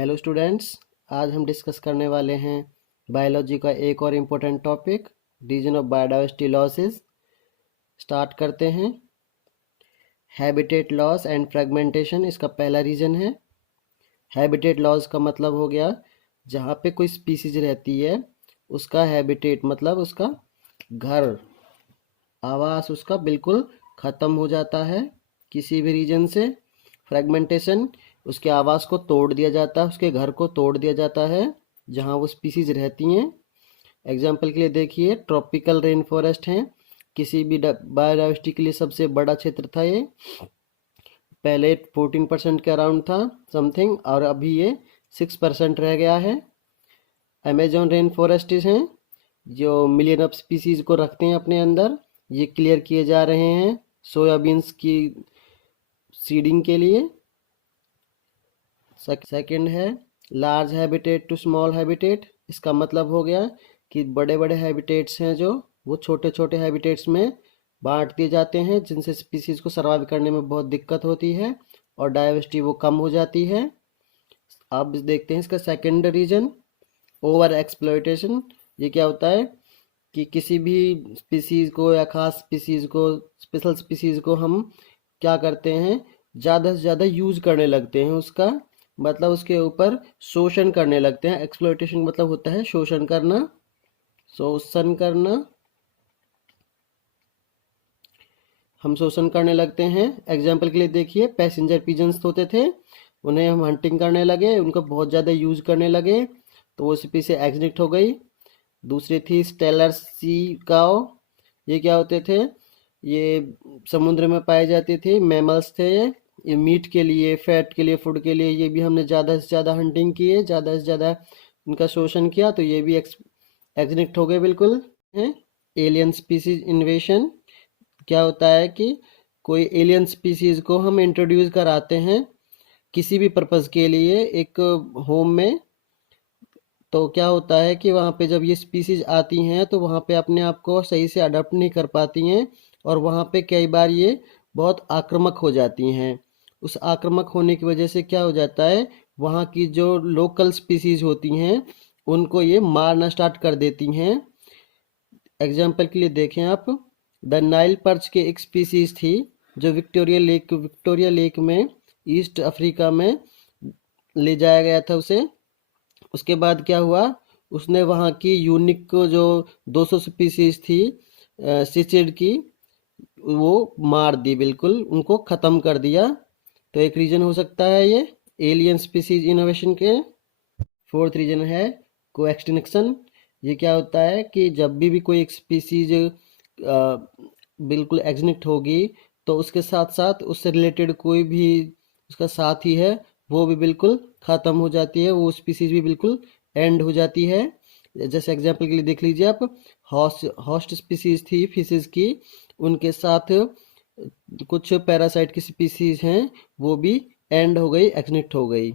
Hello students, आज हम discuss करने वाले हैं बायोलॉजी का एक और important topic reason of biodiversity losses. Start करते हैं। हैबिटेट लॉस एंड फ्रेगमेंटेशन इसका पहला रीजन है। हैबिटेट लॉस का मतलब हो गया जहाँ पे कोई स्पीसीज रहती है उसका हैबिटेट मतलब उसका घर, आवास उसका बिल्कुल ख़त्म हो जाता है किसी भी रीजन से। फ्रेगमेंटेशन उसके आवास को तोड़ दिया जाता है, उसके घर को तोड़ दिया जाता है जहाँ वो स्पीसीज रहती हैं। एग्जाम्पल के लिए देखिए, ट्रॉपिकल रेन फॉरेस्ट हैं, किसी भी बायोडाइवर्सिटी के लिए सबसे बड़ा क्षेत्र था ये। पहले 14% के अराउंड था समथिंग, और अभी ये 6% रह गया है। अमेजोन रेन फॉरेस्ट हैं जो मिलियन ऑफ स्पीसीज को रखते हैं अपने अंदर, ये क्लियर किए जा रहे हैं सोयाबीन्स की सीडिंग के लिए। सेकंड है large habitat to small habitat. इसका मतलब हो गया कि बड़े बड़े हैबिटेट्स हैं जो वो छोटे छोटे हैबिटेट्स में बांट दिए जाते हैं, जिनसे स्पीसीज को सर्वाइव करने में बहुत दिक्कत होती है और डाइवर्सिटी वो कम हो जाती है। अब देखते हैं इसका सेकंड रीजन, ओवर एक्सप्लॉयटेशन। ये क्या होता है कि किसी भी स्पीसीज को या खास स्पीसीज को, स्पेशल स्पीसीज को हम क्या करते हैं, ज़्यादा से ज़्यादा यूज़ करने लगते हैं उसका, मतलब उसके ऊपर शोषण करने लगते हैं। एक्सप्लॉयटेशन मतलब होता है शोषण करना, शोषण करना। हम शोषण करने लगते हैं। एग्जाम्पल के लिए देखिए, पैसेंजर पिजन्स होते थे, उन्हें हम हंटिंग करने लगे, उनको बहुत ज़्यादा यूज़ करने लगे तो वो स्पीसी एक्सटिंक्ट हो गई। दूसरी थी स्टेलर सी काओ। ये क्या होते थे, ये समुद्र में पाए जाते थे, मैमल्स थे ये मीट के लिए, फैट के लिए, फूड के लिए ये भी हमने ज़्यादा से ज़्यादा हंटिंग की है, ज़्यादा से ज़्यादा इनका शोषण किया तो ये भी एक्सटिंक्ट हो गए बिल्कुल हैं। एलियन स्पीसीज इन्वेशन क्या होता है कि कोई एलियन स्पीसीज को हम इंट्रोड्यूस कराते हैं किसी भी पर्पज़ के लिए एक होम में, तो क्या होता है कि वहाँ पे जब ये स्पीसीज आती हैं तो वहाँ पे अपने आप को सही से अडॉप्ट नहीं कर पाती हैं और वहाँ पे कई बार ये बहुत आक्रामक हो जाती हैं। उस आक्रामक होने की वजह से क्या हो जाता है, वहाँ की जो लोकल स्पीसीज होती हैं उनको ये मारना स्टार्ट कर देती हैं। एग्जाम्पल के लिए देखें आप, द नाइल पर्च के एक स्पीसीज थी जो विक्टोरिया लेक में ईस्ट अफ्रीका में ले जाया गया था उसे। उसके बाद क्या हुआ, उसने वहाँ की यूनिक जो 200 स्पीसीज थी सिचिड की, वो मार दी, बिल्कुल उनको ख़त्म कर दिया। तो एक रीज़न हो सकता है ये एलियन स्पीसीज इनोवेशन के। फोर्थ रीज़न है को एक्सटिंक्शन। ये क्या होता है कि जब भी कोई एक स्पीसीज बिल्कुल एक्सटिंक्ट होगी तो उसके साथ साथ उससे रिलेटेड कोई भी उसका साथी है वो भी बिल्कुल ख़त्म हो जाती है, वो स्पीसीज भी बिल्कुल एंड हो जाती है। जैसे एग्जांपल के लिए देख लीजिए आप, हॉस्ट स्पीसीज थी फिशेस की, उनके साथ कुछ पैरासाइट की स्पीसीज हैं वो भी एंड हो गई, एक्सटिंक्ट हो गई।